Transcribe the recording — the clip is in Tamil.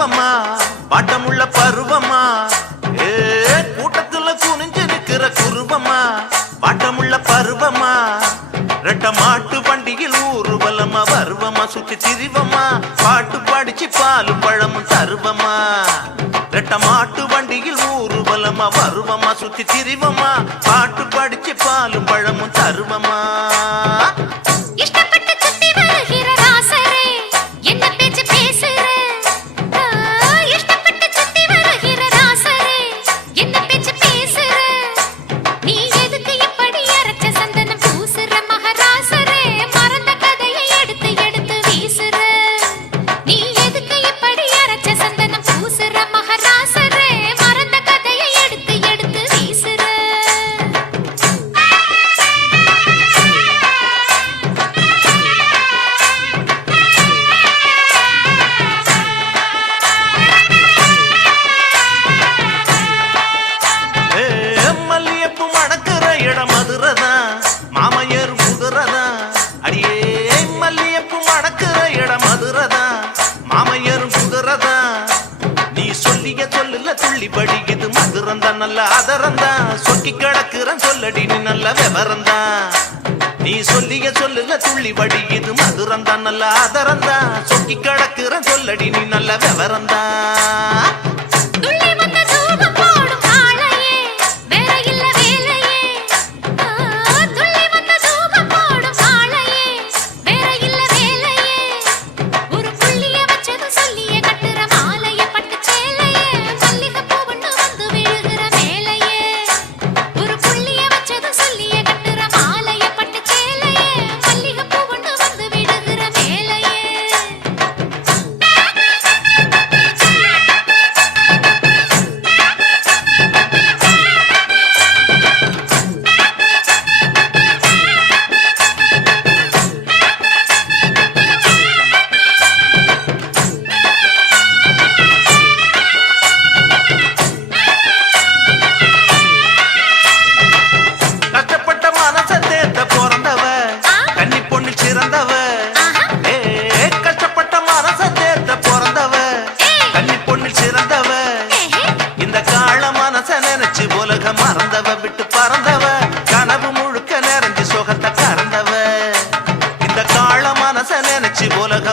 ரூபமா பாட்டமுள்ள பருவமா? ஏ கூட்டத்துல குனிஞ்சிருக்கிற குருவமா? பாட்டமுள்ள பருவமா? ரெட்ட மாட்டு வண்டியில் ஊர்வலமா? வருவமா சுத்தி திரிவமா? பாட்டு படிச்சு பால் பழமும் தருவமா? ரெட்ட மாட்டு வண்டியில் ஊர்வலமா? வருவமா சுத்தி திரிவமா? பாட்டு படிச்சு பாலும் பழமும் தருவமா? சொல்லுல இது படிக்குது மதுரந்தா நல்ல அதரந்தா சொக்கி கிடக்குறன் சொல்லடி நீ நல்ல விவரந்தா நீ சொல்லிய சொல்லுல துள்ளி படிக்குது மதுரந்தா நல்ல அதரந்தா சொக்கி கிடக்குறன் சொல்லடி நீ நல்ல விவரந்தா మంచి బోలక